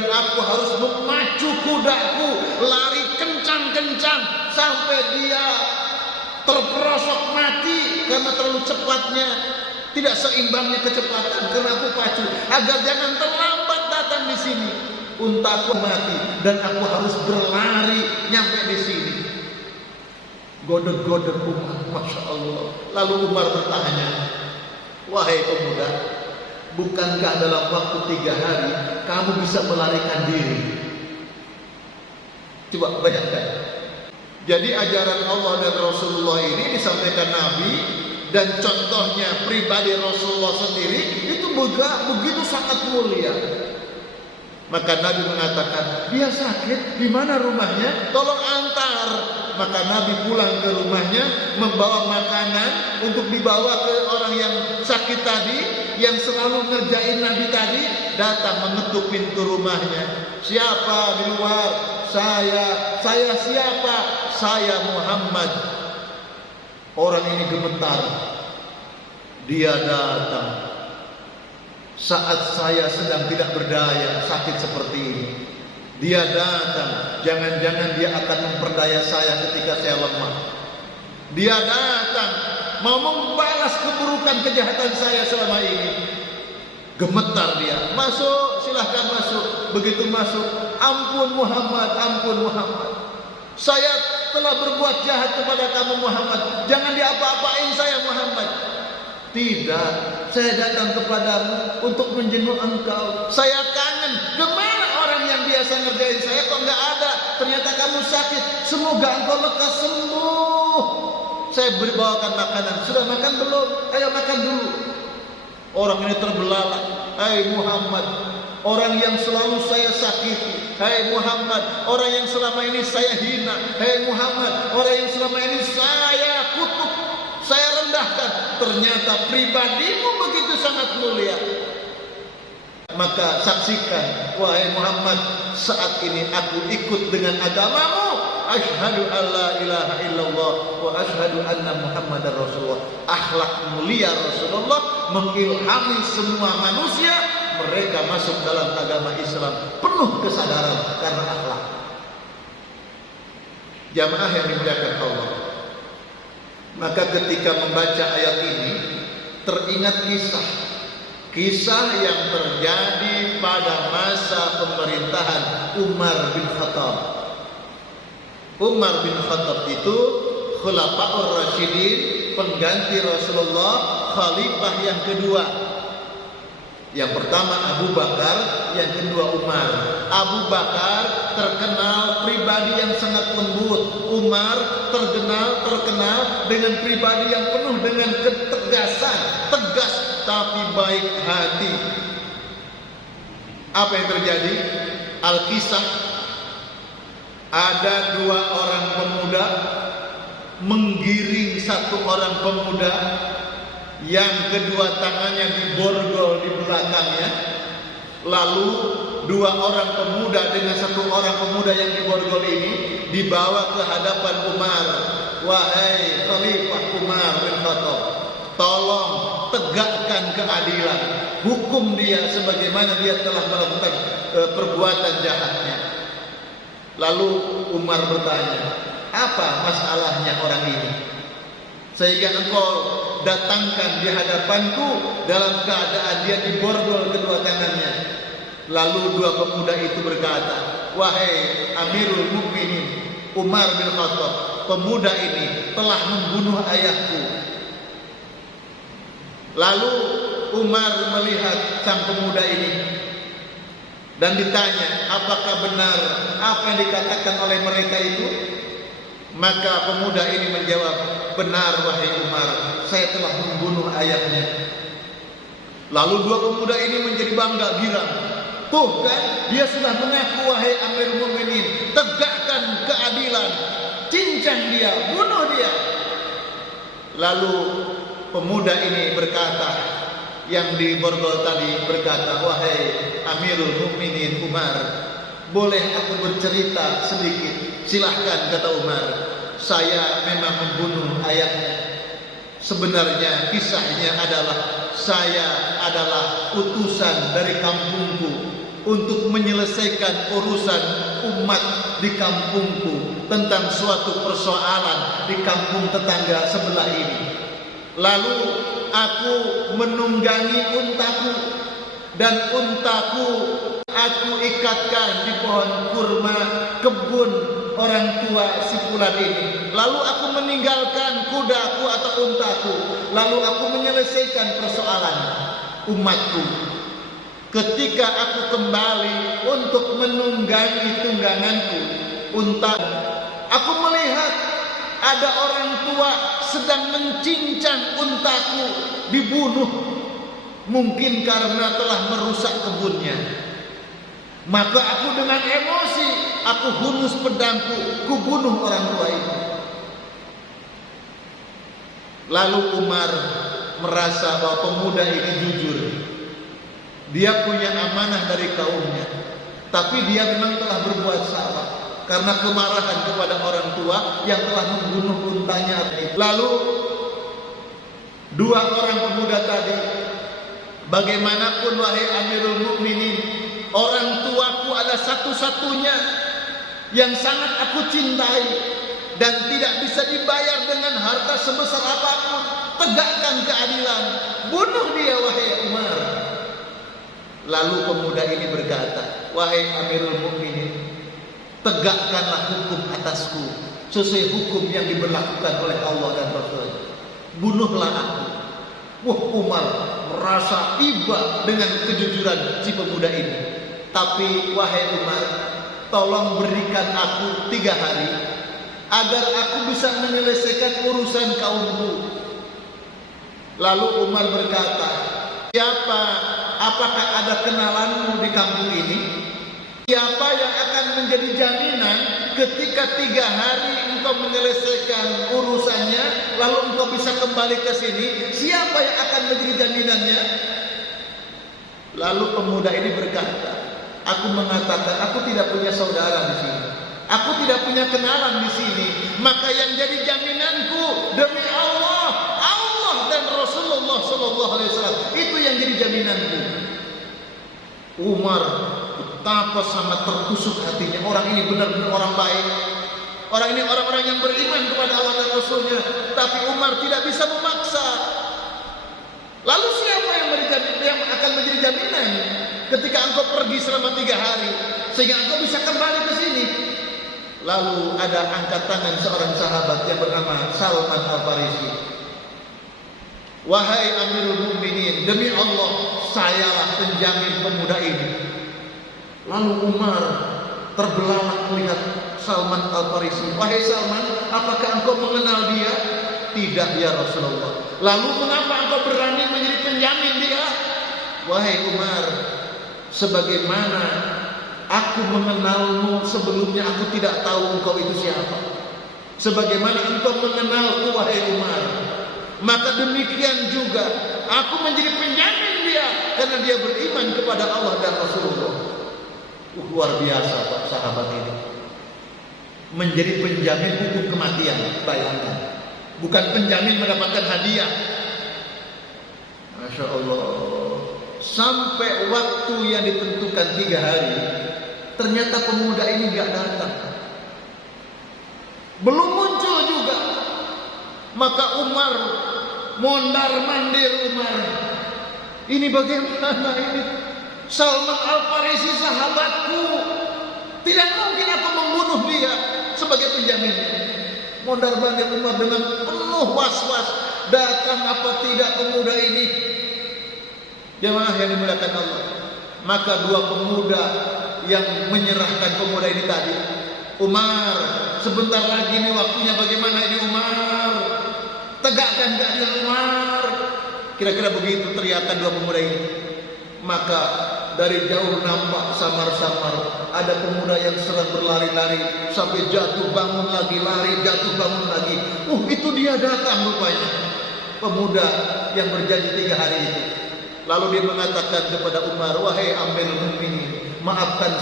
dan aku harus memacu kudaku lari kencang-kencang sampai dia terperosok mati karena terlalu cepatnya, tidak seimbangnya kecepatan karena aku pacu agar jangan terlambat datang di sini. Untaku mati dan aku harus berlari nyampe di sini. Godek-godek Umar, masya Allah. Lalu Umar bertanya, wahai pemuda, bukankah dalam waktu 3 hari kamu bisa melarikan diri? Coba bayangkan. Jadi ajaran Allah dan Rasulullah ini disampaikan Nabi, dan contohnya pribadi Rasulullah sendiri itu begitu sangat mulia. Maka Nabi mengatakan, dia sakit, di mana rumahnya? Tolong antar. Maka Nabi pulang ke rumahnya, membawa makanan untuk dibawa ke orang yang sakit tadi, yang selalu ngerjain Nabi tadi. Datang mengetuk pintu rumahnya. Siapa di luar? Saya siapa? Saya Muhammad. Orang ini gemetar. Dia datang saat saya sedang tidak berdaya, sakit seperti ini. Dia datang, jangan-jangan dia akan memperdaya saya ketika saya lemah. Dia datang mau membalas keburukan kejahatan saya selama ini. Gemetar dia. Masuk, silahkan masuk. Begitu masuk, ampun Muhammad, ampun Muhammad. Saya telah berbuat jahat kepada kamu Muhammad. Jangan diapa-apain saya Muhammad. Tidak, saya datang kepadamu untuk menjenguk engkau. Saya kangen. Kemana orang yang biasa ngerjain saya? Kok nggak ada? Ternyata kamu sakit. Semoga engkau lekas sembuh. Saya beri bawakan makanan. Sudah makan belum? Ayo makan dulu. Orang ini terbelalak. Hai Muhammad, orang yang selalu saya sakiti. Hai Muhammad, orang yang selama ini saya hina. Hai Muhammad, orang yang selama ini saya kutuk, saya rendahkan. Ternyata pribadimu begitu sangat mulia. Maka saksikan, wahai Muhammad, saat ini aku ikut dengan agamamu. Asyhadu alla ilaha illallah wa asyhadu anna Muhammadar Rasulullah. Akhlak mulia Rasulullah mengilhami semua manusia. Mereka masuk dalam agama Islam penuh kesadaran karena akhlak. Jamaah yang dimuliakan Allah, maka ketika membaca ayat ini teringat kisah yang terjadi pada masa pemerintahan Umar bin Khattab. Umar bin Khattab itu Khulafaur Rasyidin, pengganti Rasulullah, khalifah yang kedua. Yang pertama Abu Bakar, yang kedua Umar. Abu Bakar terkenal pribadi yang sangat lembut. Umar terkenal dengan pribadi yang penuh dengan ketegasan, tegas tapi baik hati. Apa yang terjadi? Al-Kisah, ada 2 orang pemuda menggiring 1 orang pemuda yang kedua tangannya diborgol di belakangnya. Lalu 2 orang pemuda dengan 1 orang pemuda yang diborgol ini dibawa ke hadapan Umar. Wahai Khalifah Umar bin Khattab, tolong tegakkan keadilan, hukum dia sebagaimana dia telah melakukan perbuatan jahatnya. Lalu Umar bertanya, apa masalahnya orang ini sehingga engkau datangkan di hadapanku dalam keadaan dia diborgol kedua tangannya? Lalu 2 pemuda itu berkata, wahai Amirul Mukminin Umar bin Khattab, pemuda ini telah membunuh ayahku. Lalu Umar melihat sang pemuda ini dan ditanya, apakah benar apa yang dikatakan oleh mereka itu? Maka pemuda ini menjawab, benar wahai Umar, saya telah membunuh ayahnya. Lalu 2 pemuda ini menjadi bangga girang. Tuh kan, dia sudah mengaku, wahai Amirul Mukminin, tegakkan keadilan, cincang dia, bunuh dia. Lalu pemuda ini berkata, yang diborgol tadi berkata, wahai Amirul Mukminin Umar, boleh aku bercerita sedikit? Silahkan, kata Umar. Saya memang membunuh ayahnya. Sebenarnya kisahnya adalah saya adalah utusan dari kampungku. untuk menyelesaikan urusan umat di kampungku tentang suatu persoalan di kampung tetangga sebelah ini. Lalu aku menunggangi untaku, dan untaku aku ikatkan di pohon kurma kebun orang tua si fulan ini. Lalu aku meninggalkan kudaku atau untaku, lalu aku menyelesaikan persoalan umatku. Ketika aku kembali untuk menunggangi tungganganku, unta, aku melihat ada orang tua sedang mencincang untaku, dibunuh, mungkin karena telah merusak kebunnya. Maka aku dengan emosi, aku hunus pedangku, kubunuh orang tua itu. Lalu Umar merasa bahwa pemuda ini jujur. Dia punya amanah dari kaumnya, tapi dia memang telah berbuat salah karena kemarahan kepada orang tua yang telah membunuh untanya. Lalu dua orang pemuda tadi, bagaimanapun wahai Amirul Mukminin, orang tuaku adalah satu-satunya yang sangat aku cintai dan tidak bisa dibayar dengan harta sebesar apapun. Tegakkan keadilan, bunuh dia wahai Umar. Lalu pemuda ini berkata, wahai Amirul Mukminin, tegakkanlah hukum atasku sesuai hukum yang diberlakukan oleh Allah dan Rasul. Bunuhlah aku. Wah, Umar merasa iba dengan kejujuran si pemuda ini. Tapi wahai Umar, tolong berikan aku 3 hari agar aku bisa menyelesaikan urusan kaumku. Lalu Umar berkata, apakah ada kenalanmu di kampung ini? Siapa yang akan menjadi jaminan ketika 3 hari engkau menyelesaikan urusannya, lalu engkau bisa kembali ke sini? Siapa yang akan menjadi jaminannya? Lalu pemuda ini berkata, aku mengatakan aku tidak punya saudara di sini, aku tidak punya kenalan di sini, maka yang jadi jaminanku demi Allah, Allah dan Rasulullah Sallallahu Alaihi Wasallam, itu yang jadi jaminanku. Umar betapa sangat tertusuk hatinya. Orang ini benar-benar orang baik. Orang ini orang-orang yang beriman kepada Allah dan Rasulnya. Tapi Umar tidak bisa memaksa. Lalu siapa yang akan menjadi jaminan ketika engkau pergi selama 3 hari sehingga engkau bisa kembali ke sini? Lalu ada angkat tangan seorang sahabat yang bernama Salman Al-Farisi. Wahai Amirul Mukminin, demi Allah, sayalah penjamin pemuda ini. Lalu Umar terbelalak melihat Salman Al-Farisi. Wahai Salman, apakah engkau mengenal dia? Tidak ya Rasulullah. Lalu mengapa engkau berani menjadi penjamin dia? Wahai Umar, sebagaimana aku mengenalmu sebelumnya, aku tidak tahu engkau itu siapa. Sebagaimana engkau mengenalku wahai Umar, maka demikian juga aku menjadi penjamin dia karena dia beriman kepada Allah dan Rasulullah. Luar biasa Pak sahabat ini. Menjadi penjamin hukum kematian, bayangkan. Bukan penjamin mendapatkan hadiah. Masya Allah. Sampai waktu yang ditentukan 3 hari, ternyata pemuda ini gak datang. Belum muncul juga. Maka Umar mondar-mandir Umar. Ini bagaimana ini? Salman Al-Farisi sahabatku. Tidak mungkin aku membunuh dia sebagai penjamin. Mondar-mandir Umar dengan penuh was-was. Datang apa tidak pemuda ini? Jemaah yang dimuliakan Allah. Maka 2 pemuda yang menyerahkan pemuda ini tadi, Umar, sebentar lagi ini waktunya, bagaimana ini Umar? Tegakkan keadilan Umar. Kira-kira begitu teriakan 2 pemuda ini. Maka dari jauh nampak samar-samar ada pemuda yang sedang berlari-lari sampai jatuh bangun lagi, lari jatuh bangun lagi. Itu dia datang rupanya, pemuda yang berjanji 3 hari itu. Lalu dia mengatakan kepada Umar, wahai Amirul Mukminin, maafkan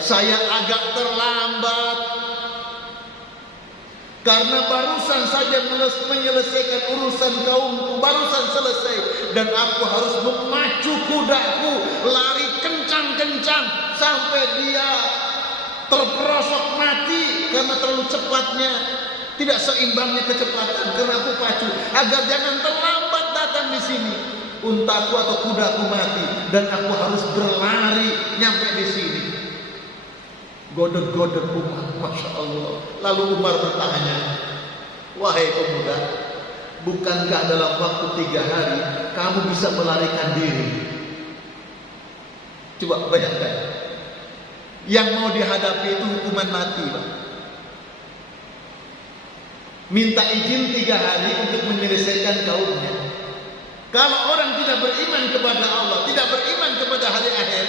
saya agak terlambat. Karena barusan saja menyelesaikan urusan kaumku, barusan selesai, dan aku harus memacu kudaku lari kencang-kencang sampai dia terperosok mati karena terlalu cepatnya, tidak seimbangnya kecepatan karena aku pacu agar jangan terlambat datang di sini. Untaku atau kudaku mati dan aku harus berlari nyampe di sini. Godek-godek Umar, Masya Allah. Lalu Umar bertanya, wahai pemuda, bukankah dalam waktu 3 hari kamu bisa melarikan diri? Coba bayangkan, yang mau dihadapi itu hukuman mati, Pak. Minta izin 3 hari untuk menyelesaikan kaumnya. Kalau orang tidak beriman kepada Allah, tidak beriman kepada hari akhir,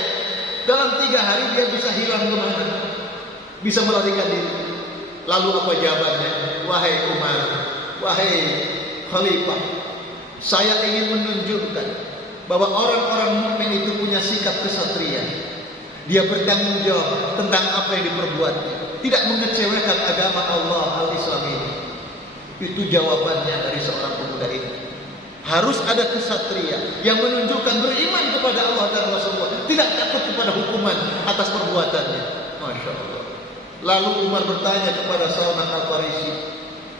dalam 3 hari dia bisa hilang kemana? Bisa melarikan diri. Lalu apa jawabannya? Wahai Umar, wahai Khalifah, saya ingin menunjukkan bahwa orang-orang mukmin itu punya sikap kesatria. Dia bertanggung jawab tentang apa yang diperbuatnya, tidak mengecewakan agama Allah al-Islam ini. Itu jawabannya dari seorang pemuda ini. Harus ada kesatria yang menunjukkan beriman kepada Allah dan Rasulullah, tidak takut kepada hukuman atas perbuatannya. Masya Allah. Lalu Umar bertanya kepada Salman Al-Farisi,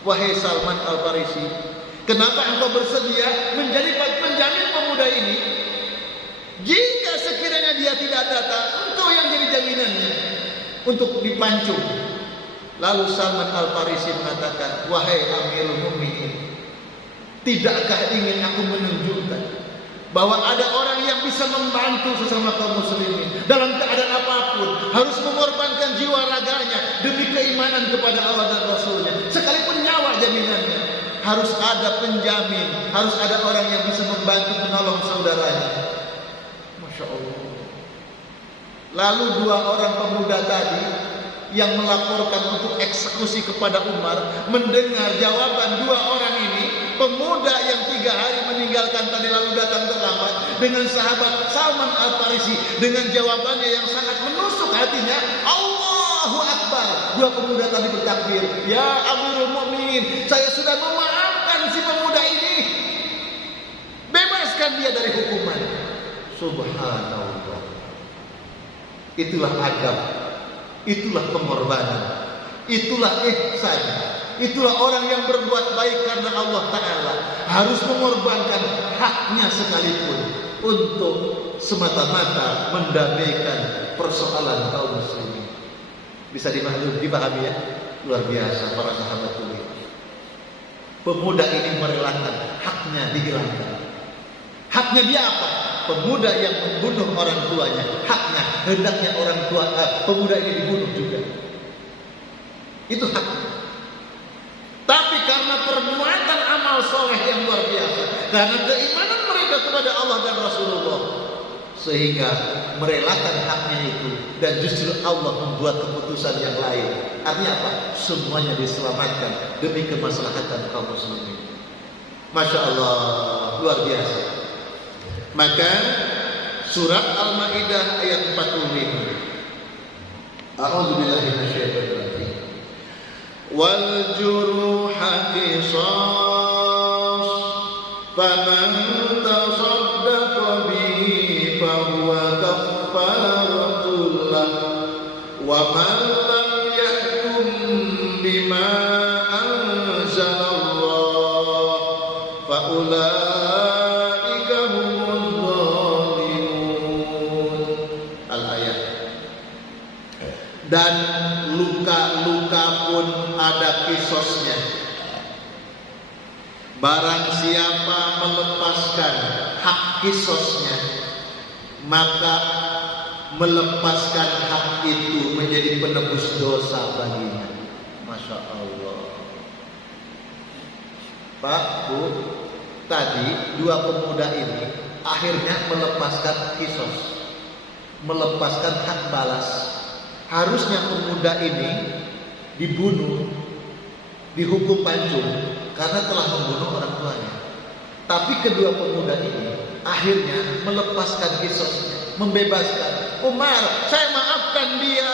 wahai Salman Al-Farisi, kenapa engkau bersedia menjadi penjamin pemuda ini? Jika sekiranya dia tidak datang, engkau yang jadi jaminannya untuk dipancung. Lalu Salman Al-Farisi mengatakan, wahai Amirul Mukminin, tidakkah ingin aku menunjukkan bahwa ada orang yang bisa membantu sesama kaum muslimin dalam keadaan apapun, harus mengorbankan jiwa raganya demi keimanan kepada Allah dan Rasulnya, sekalipun nyawa jaminannya. Harus ada penjamin, harus ada orang yang bisa membantu menolong saudaranya. Masya Allah. Lalu 2 orang pemuda tadi yang melaporkan untuk eksekusi kepada Umar mendengar jawaban 2 orang ini, pemuda yang 3 hari meninggalkan tadi lalu datang terlambat, dengan sahabat Salman Al-Farisi dengan jawabannya yang sangat menusuk hatinya. Allahu Akbar. 2 pemuda tadi bertakbir, ya Amirul Mukminin, saya sudah memaafkan si pemuda ini, bebaskan dia dari hukuman. Subhanallah. Itulah adab, itulah pengorbanan, itulah ihsan. Itulah orang yang berbuat baik karena Allah Ta'ala harus mengorbankan haknya sekalipun untuk semata-mata mendamaikan persoalan kaum muslimin. Bisa dipahami ya? Luar biasa para sahabat mulia. Pemuda ini merelakan haknya dihilangkan. Haknya dia apa? Pemuda yang membunuh orang tuanya, haknya hendaknya orang tua pemuda ini dibunuh juga. Itu haknya. Tapi karena perbuatan amal soleh yang luar biasa, karena keimanan mereka kepada Allah dan Rasulullah, sehingga merelakan haknya itu, dan justru Allah membuat keputusan yang lain. Artinya apa? Semuanya diselamatkan demi kemaslahatan kaum muslimin. Masya Allah, luar biasa. Maka surat Al-Maidah ayat 45. A'udzubillahi minasyaitonir rajim. Wal juruha qisas faman tasaddaqa bihi fahuwa kaffaratul lah wa man lam yahkum bima anzalallah fa ulaika humuz zalimun. Al-ayat. Dan luka-luka pun ada kisosnya. Barang siapa melepaskan hak kisosnya, maka melepaskan hak itu menjadi penebus dosa baginya. Masya Allah. Pak, Bu, tadi 2 pemuda ini akhirnya melepaskan kisos, melepaskan hak balas. Harusnya pemuda ini dibunuh, dihukum pancung karena telah membunuh orang tuanya. Tapi kedua pemuda ini akhirnya melepaskan kisosnya, membebaskan. Umar, saya maafkan dia,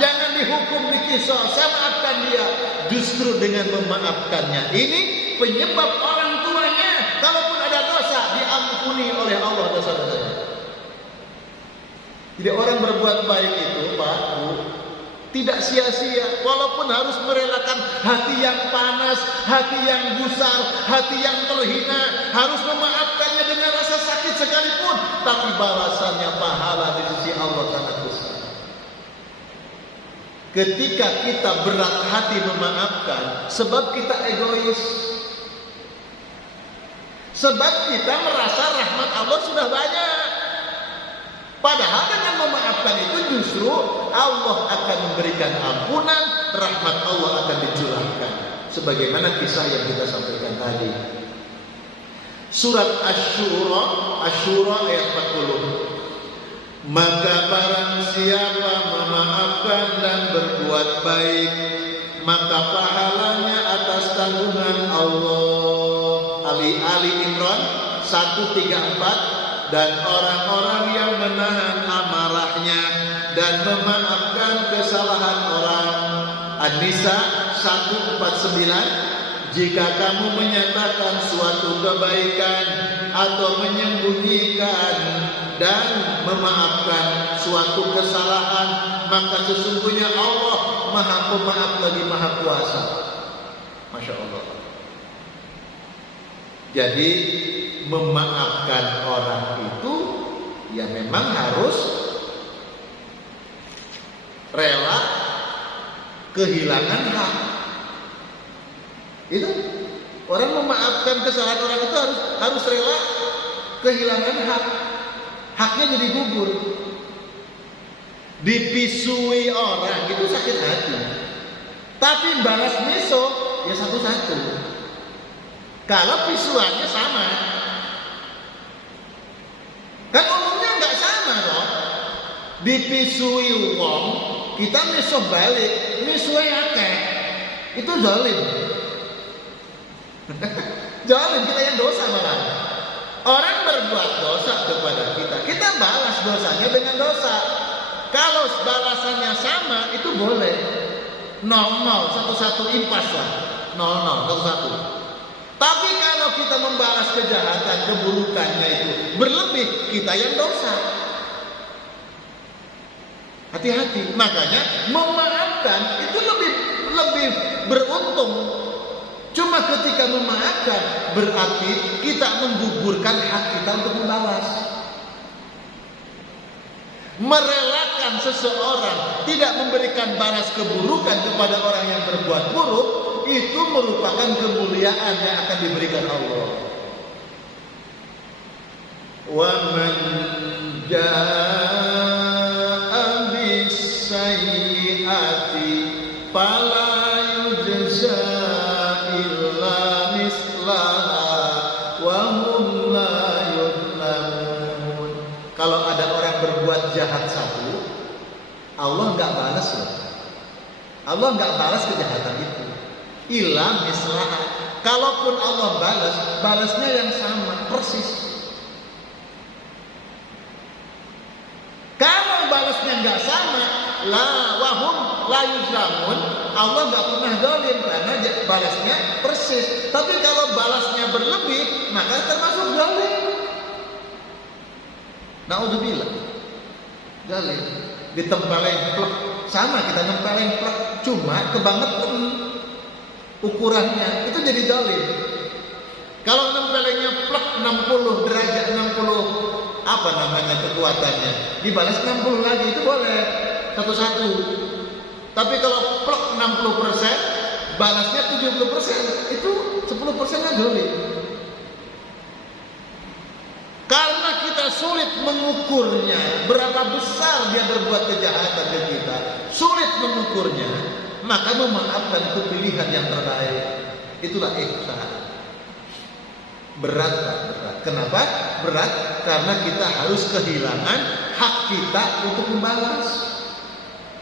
jangan dihukum di kisos, saya maafkan dia. justru dengan memaafkannya ini penyebab orang tuanya kalaupun ada dosa diampuni oleh Allah dosa-dosanya. Jadi orang berbuat baik itu, Pak, Bu, tidak sia-sia, walaupun harus merelakan hati yang panas, hati yang gusar, hati yang terhina, harus memaafkannya dengan rasa sakit sekalipun, tapi balasannya pahala di sisi Allah sangat besar. Ketika kita berat hati memaafkan, sebab kita egois, sebab kita merasa rahmat Allah sudah banyak. Padahal dengan memaafkan itu justru Allah akan memberikan ampunan, rahmat Allah akan dicurahkan. Sebagaimana kisah yang kita sampaikan tadi. Surat Asy-Syura ayat 40. Maka barang siapa memaafkan dan berbuat baik, maka pahalanya atas tanggungan Allah. Ali Imran 134. Dan orang-orang yang menahan amarahnya dan memaafkan kesalahan orang. An-Nisa 149. Jika kamu menyatakan suatu kebaikan atau menyembunyikan dan memaafkan suatu kesalahan, maka sesungguhnya Allah Maha Pemaaf lagi Maha Kuasa. Masya Allah. Jadi memaafkan orang itu ya memang harus rela kehilangan hak. Itu orang memaafkan kesalahan orang itu harus rela kehilangan hak. Haknya jadi gugur. Dipisui orang itu sakit hati. Tapi balas miso ya satu-satu. Kalau pisuannya sama, kan umumnya nggak sama dong. Dipisui wong, kita miso balik, misui akeh, itu zalim. Zalim, kita yang dosa malah. Orang berbuat dosa kepada kita balas dosanya dengan dosa. Kalau balasannya sama, itu boleh. 0-0, 1-1 impas lah. 0-0, 1-1. Tapi kalau kita membalas kejahatan, keburukannya itu berlebih, kita yang dosa. Hati-hati. Makanya memaafkan itu lebih beruntung. Cuma ketika memaafkan berarti kita menggugurkan hak kita untuk membalas. Merelakan seseorang tidak memberikan balas keburukan kepada orang yang berbuat buruk, itu merupakan kemuliaan yang akan diberikan Allah. Wa man jaa'a bis-sayyi'ati fala yujza illa mislaha wa hum la yuzlamun. Kalau ada orang berbuat jahat satu, Allah enggak balas loh. Allah enggak balas kejahatan itu. Illa mislaha. Kalaupun Allah balasnya yang sama persis. Kalau balasnya nggak sama, la wahum la yuzlamun, Allah nggak pernah zalim karena balasnya persis. Tapi kalau balasnya berlebih, maka termasuk zalim. Naudzubillah. Zalim. Ditempeleng plek, sama kita nempeleng plek, cuma kebangetan ukurannya itu jadi zalim. Kalau nempelengnya plek 60 derajat, 60 apa namanya kekuatannya, dibalas 60 lagi itu boleh satu-satu. Tapi kalau plek 60%, balasnya 70%, itu 10%-nya zalim. Karena kita sulit mengukurnya berapa besar dia berbuat kejahatan ke kita, sulit mengukurnya, maka memaafkan itu pilihan yang terbaik. Itulah ihsan. Berat. Kenapa? Berat karena kita harus kehilangan hak kita untuk membalas.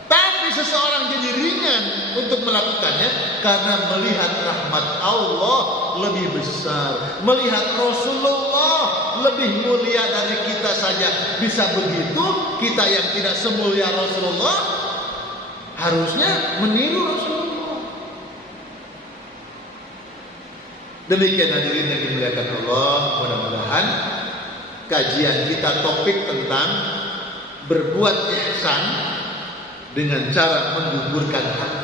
Tapi seseorang jadi ringan untuk melakukannya karena melihat rahmat Allah lebih besar, melihat Rasulullah lebih mulia dari kita saja bisa begitu. Kita yang tidak semulia Rasulullah harusnya meniru Rasulullah. Demikian hadirin yang dimuliakan Allah, mudah-mudahan kajian kita topik tentang berbuat ihsan dengan cara menggugurkan hati